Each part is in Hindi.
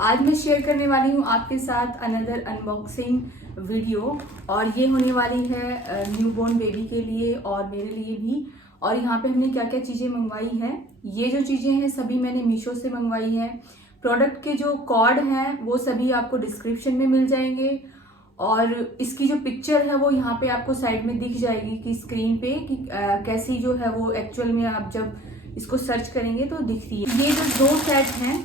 आज मैं शेयर करने वाली हूँ आपके साथ अनदर अनबॉक्सिंग वीडियो और ये होने वाली है न्यूबॉर्न बेबी के लिए और मेरे लिए भी। और यहाँ पे हमने क्या क्या चीज़ें मंगवाई हैं, ये जो चीज़ें हैं सभी मैंने मीशो से मंगवाई हैं। प्रोडक्ट के जो कोड हैं वो सभी आपको डिस्क्रिप्शन में मिल जाएंगे और इसकी जो पिक्चर है वो यहाँ पे आपको साइड में दिख जाएगी कि स्क्रीन पे कि कैसी जो है वो एक्चुअल में आप जब इसको सर्च करेंगे तो दिखती है। ये जो 2 सेट हैं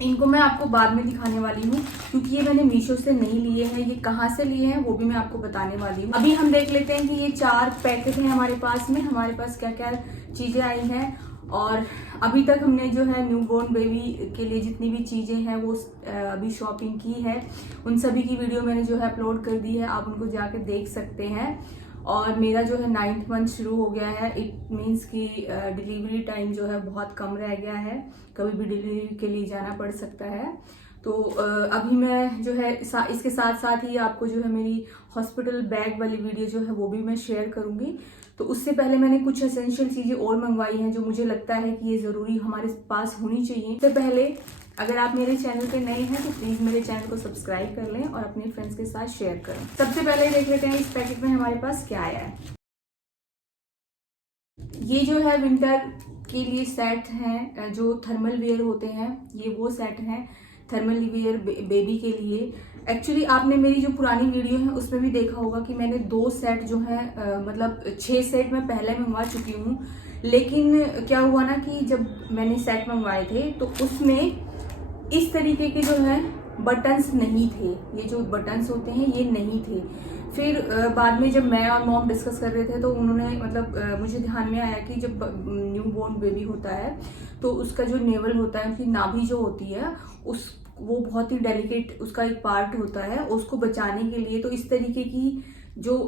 इनको मैं आपको बाद में दिखाने वाली हूँ क्योंकि ये मैंने मीशो से नहीं लिए हैं। ये कहाँ से लिए हैं वो भी मैं आपको बताने वाली हूँ। अभी हम देख लेते हैं कि ये 4 पैकेट हैं हमारे पास क्या क्या चीजें आई हैं। और अभी तक हमने जो है न्यूबॉर्न बेबी के लिए जितनी भी चीजें हैं वो अभी शॉपिंग की है, उन सभी की वीडियो मैंने जो है अपलोड कर दी है, आप उनको जाके देख सकते हैं। और मेरा जो है 9th मंथ शुरू हो गया है। इट मीन्स कि डिलीवरी टाइम जो है बहुत कम रह गया है, कभी भी डिलीवरी के लिए जाना पड़ सकता है। तो अभी मैं जो है इसके साथ साथ ही आपको जो है मेरी हॉस्पिटल बैग वाली वीडियो जो है वो भी मैं शेयर करूंगी। तो उससे पहले मैंने कुछ एसेंशियल चीजें और मंगवाई हैं जो मुझे लगता है कि ये जरूरी हमारे पास होनी चाहिए। इससे पहले अगर आप मेरे चैनल पे नए हैं तो प्लीज मेरे चैनल को सब्सक्राइब कर लें और अपने फ्रेंड्स के साथ शेयर करें। सबसे पहले देख लेते हैं इस पैकेट में हमारे पास क्या आया है। ये जो है विंटर के लिए सेट हैं, जो थर्मल वेयर होते हैं, ये वो सेट हैं थर्मल वेयर बेबी के लिए। एक्चुअली आपने मेरी जो पुरानी वीडियो है उसमें भी देखा होगा कि मैंने 2 सेट जो है मतलब 6 सेट मैं पहले मंगवा चुकी हूँ। लेकिन क्या हुआ ना कि जब मैंने सेट मंगवाए थे तो उसमें इस तरीके के जो है बटन्स नहीं थे। ये जो बटन्स होते हैं ये नहीं थे। फिर बाद में जब मैं और मॉम डिस्कस कर रहे थे तो उन्होंने मतलब मुझे ध्यान में आया कि जब न्यूबॉर्न बेबी होता है तो उसका जो नेवल होता है, उसकी नाभि जो होती है वो बहुत ही डेलिकेट उसका एक पार्ट होता है। उसको बचाने के लिए तो इस तरीके की जो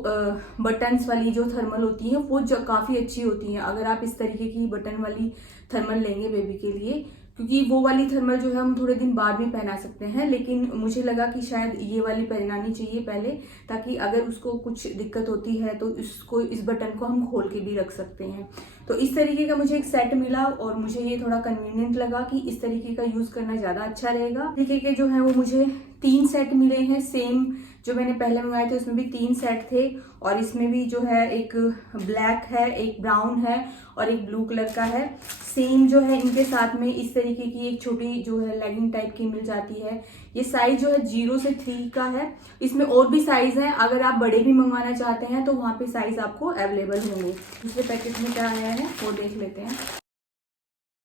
बटन्स वाली जो थर्मल होती है वो जो काफ़ी अच्छी होती हैं। अगर आप इस तरीके की बटन वाली थर्मल लेंगे बेबी के लिए, क्योंकि वो वाली थर्मल जो है हम थोड़े दिन बाद भी पहना सकते हैं, लेकिन मुझे लगा कि शायद ये वाली पहनानी चाहिए पहले, ताकि अगर उसको कुछ दिक्कत होती है तो इस बटन को हम खोल के भी रख सकते हैं। तो इस तरीके का मुझे एक सेट मिला और मुझे ये थोड़ा कन्वीनियंट लगा कि इस तरीके का यूज करना ज्यादा अच्छा रहेगा। तरीके के जो है वो मुझे 3 सेट मिले हैं। सेम जो मैंने पहले मंगाए थे उसमें भी 3 सेट थे और इसमें भी जो है एक ब्लैक है, एक ब्राउन है और एक ब्लू कलर का है। सेम जो है इनके साथ में इस तरीके की एक छोटी जो है लेगिंग टाइप की मिल जाती है। ये साइज जो है 0 से 3 का है। इसमें और भी साइज है, अगर आप बड़े भी मंगवाना चाहते हैं तो वहां पे साइज आपको अवेलेबल होंगे। दूसरे पैकेट में क्या आया है वो देख लेते हैं।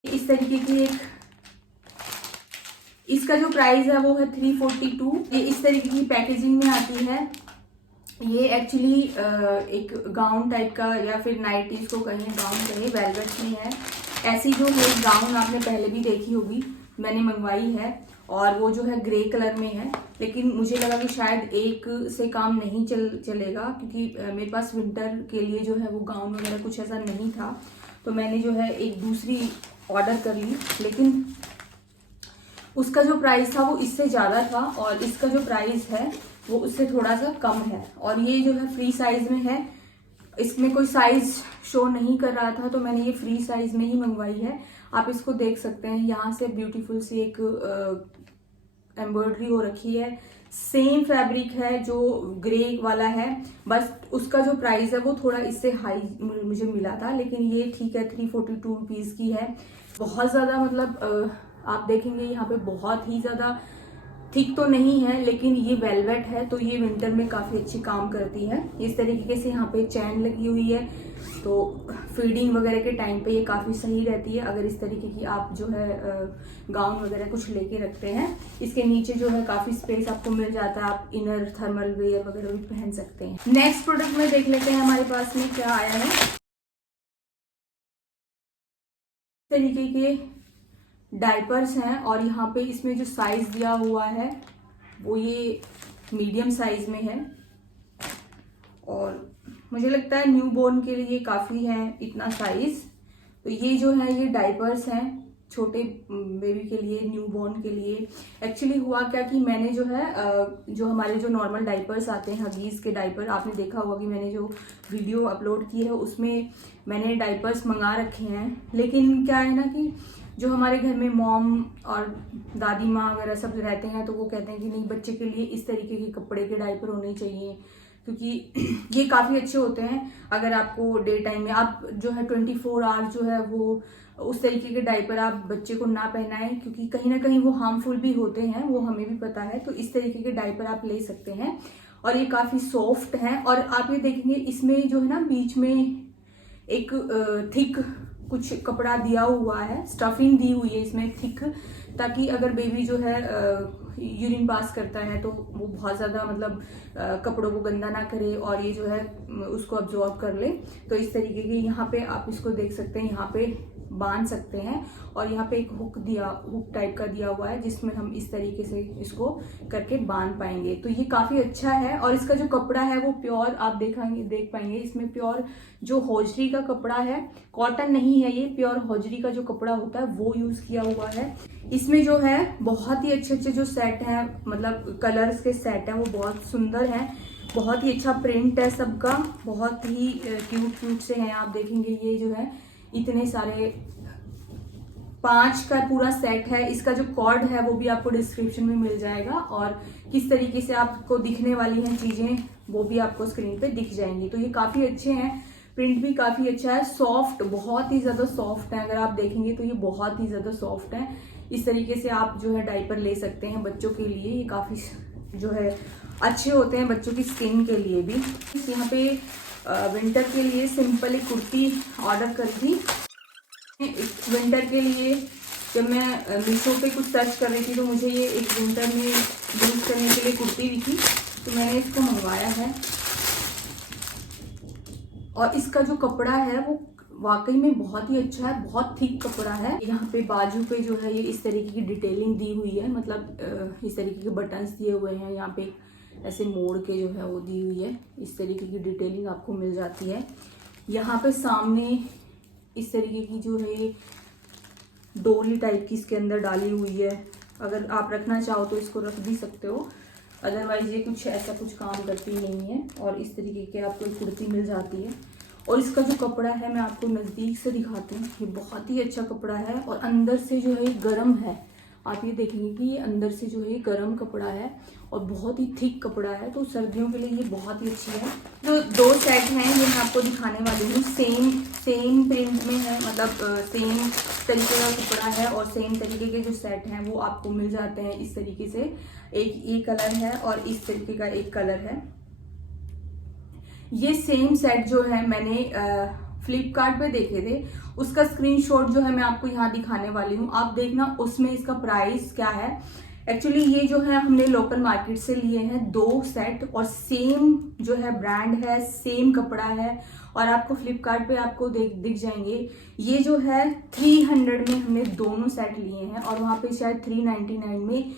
इस तरीके की एक, इसका जो प्राइस है वो है 342। ये इस तरीके की पैकेजिंग में आती है। ये एक्चुअली एक गाउन टाइप का या फिर नाइटीज को कहें, गाउन कहें, वेलवेट में है। ऐसी जो है गाउन आपने पहले भी देखी होगी, मैंने मंगवाई है और वो जो है ग्रे कलर में है। लेकिन मुझे लगा कि शायद एक से काम नहीं चलेगा क्योंकि मेरे पास विंटर के लिए जो है वो गाउन वगैरह कुछ ऐसा नहीं था, तो मैंने जो है एक दूसरी ऑर्डर कर ली। लेकिन उसका जो प्राइस था वो इससे ज़्यादा था और इसका जो प्राइस है वो उससे थोड़ा सा कम है। और ये जो है फ्री साइज में है, इसमें कोई साइज शो नहीं कर रहा था तो मैंने ये फ्री साइज में ही मंगवाई है। आप इसको देख सकते हैं, यहाँ से ब्यूटीफुल सी एक एम्ब्रॉयडरी हो रखी है। सेम फैब्रिक है जो ग्रे वाला है, बस उसका जो प्राइस है वो थोड़ा इससे हाई मुझे मिला था। लेकिन ये ठीक है, 342 रुपीज की है। बहुत ज़्यादा मतलब आप देखेंगे यहाँ पे बहुत ही ज़्यादा थिक तो नहीं है, लेकिन ये वेलवेट है तो ये विंटर में काफ़ी अच्छी काम करती है। इस तरीके से यहाँ पे चैन लगी हुई है तो फीडिंग वगैरह के टाइम पे ये काफ़ी सही रहती है अगर इस तरीके की आप जो है गाउन वगैरह कुछ लेके रखते हैं। इसके नीचे जो है काफ़ी स्पेस आपको मिल जाता है, आप इनर थर्मल वेयर वगैरह भी पहन सकते हैं। नेक्स्ट प्रोडक्ट में देख लेते हैं हमारे पास में क्या आया है। इस तरीके के डायपर्स हैं और यहाँ पे इसमें जो साइज दिया हुआ है वो ये मीडियम साइज में है और मुझे लगता है न्यूबॉर्न के लिए काफ़ी है इतना साइज। तो ये जो है ये डायपर्स हैं छोटे बेबी के लिए, न्यूबॉर्न के लिए। एक्चुअली हुआ क्या कि मैंने जो है जो हमारे जो नॉर्मल डायपर्स आते हैं, हगीज के डायपर, आपने देखा होगा कि मैंने जो वीडियो अपलोड की है उसमें मैंने डायपर्स मंगा रखे हैं। लेकिन क्या है ना कि जो हमारे घर में मॉम और दादी माँ वगैरह सब रहते हैं तो वो कहते हैं कि नहीं, बच्चे के लिए इस तरीके के कपड़े के डायपर होने चाहिए, क्योंकि ये काफ़ी अच्छे होते हैं। अगर आपको डे टाइम में आप जो है 24 आवर जो है वो उस तरीके के डायपर आप बच्चे को ना पहनाएं, क्योंकि कहीं ना कहीं वो हार्मफुल भी होते हैं, वो हमें भी पता है। तो इस तरीके के डायपर आप ले सकते हैं और ये काफ़ी सॉफ्ट हैं। और आप ये देखेंगे इसमें जो है ना बीच में एक थिक कुछ कपड़ा दिया हुआ है, स्टफिंग दी हुई है इसमें थिक, ताकि अगर बेबी जो है यूरिन पास करता है तो वो बहुत ज़्यादा मतलब कपड़ों को गंदा ना करे और ये जो है उसको अब्जॉर्ब कर ले। तो इस तरीके की यहाँ पे आप इसको देख सकते हैं, यहाँ पे बांध सकते हैं और यहाँ पे एक हुक टाइप का दिया हुआ है जिसमें हम इस तरीके से इसको करके बांध पाएंगे। तो ये काफ़ी अच्छा है। और इसका जो कपड़ा है वो प्योर आप देख पाएंगे इसमें प्योर जो हौजरी का कपड़ा है, कॉटन नहीं है, ये प्योर हौजरी का जो कपड़ा होता है वो यूज़ किया हुआ है। इसमें जो है बहुत ही अच्छे अच्छे जो सेट हैं, मतलब कलर्स के सेट हैं, वो बहुत सुंदर हैं, बहुत ही अच्छा प्रिंट है सबका, बहुत ही क्यूट से हैं। आप देखेंगे ये जो है इतने सारे 5 का पूरा सेट है। इसका जो कॉर्ड है वो भी आपको डिस्क्रिप्शन में मिल जाएगा और किस तरीके से आपको दिखने वाली हैं चीजें वो भी आपको स्क्रीन पे दिख जाएंगी। तो ये काफी अच्छे हैं, प्रिंट भी काफी अच्छा है, सॉफ्ट, बहुत ही ज्यादा सॉफ्ट है। अगर आप देखेंगे तो ये बहुत ही ज्यादा सॉफ्ट है। इस तरीके से आप जो है डायपर ले सकते हैं बच्चों के लिए, ये काफी जो है अच्छे होते हैं बच्चों की स्किन के लिए भी। यहाँ पे विंटर के लिए सिंपल एक कुर्ती ऑर्डर कर दी। विंटर के लिए जब मैं मीशो पे कुछ सर्च कर रही थी तो मुझे ये एक विंटर में यूज करने के लिए कुर्ती दिखी, तो मैंने इसको मंगवाया है। और इसका जो कपड़ा है वो वाकई में बहुत ही अच्छा है, बहुत थिक कपड़ा है। यहाँ पे बाजू पे जो है ये इस तरीके की डिटेलिंग दी हुई है, मतलब इस तरीके के बटन्स दिए हुए हैं, यहाँ पे ऐसे मोड़ के जो है वो दी हुई है, इस तरीके की डिटेलिंग आपको मिल जाती है। यहाँ पे सामने इस तरीके की जो है डोरी टाइप की इसके अंदर डाली हुई है, अगर आप रखना चाहो तो इसको रख भी सकते हो, अदरवाइज ये कुछ ऐसा कुछ काम करती नहीं है। और इस तरीके के आपको एक कुर्ती मिल जाती है। और इसका जो कपड़ा है मैं आपको नज़दीक से दिखाती हूँ, ये बहुत ही अच्छा कपड़ा है और अंदर से जो है गर्म है। आप ये देखेंगे कि ये अंदर से जो है गर्म कपड़ा है और बहुत ही थिक कपड़ा है, तो सर्दियों के लिए ये बहुत ही अच्छी है। जो 2 सेट हैं ये मैं आपको दिखाने वाली हूँ, सेम प्रिंट में है, मतलब सेम तरीके का कपड़ा है और सेम तरीके के जो सेट हैं वो आपको मिल जाते हैं इस तरीके से। एक ये कलर है और इस तरीके का एक कलर है। ये सेम सेट जो है मैंने फ्लिपकार्ट पे देखे थे, उसका स्क्रीनशॉट जो है मैं आपको यहाँ दिखाने वाली हूँ, आप देखना उसमें इसका प्राइस क्या है। एक्चुअली ये जो है हमने लोकल मार्केट से लिए हैं 2 सेट और सेम जो है ब्रांड है, सेम कपड़ा है और आपको फ्लिपकार्ट पे आपको दिख जाएंगे। ये जो है 300 में हमने दोनों सेट लिए हैं और वहाँ पे शायद 399 में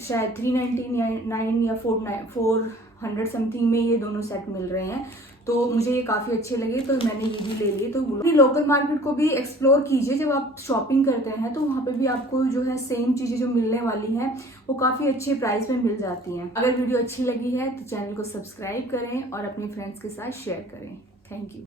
शायद 399 या 400 समथिंग में ये दोनों सेट मिल रहे हैं। तो मुझे ये काफ़ी अच्छे लगे तो मैंने ये भी ले लिए। तो लोकल मार्केट को भी एक्सप्लोर कीजिए, जब आप शॉपिंग करते हैं तो वहाँ पे भी आपको जो है सेम चीज़ें जो मिलने वाली हैं वो काफ़ी अच्छे प्राइस में मिल जाती हैं। अगर वीडियो अच्छी लगी है तो चैनल को सब्सक्राइब करें और अपने फ्रेंड्स के साथ शेयर करें। Thank you.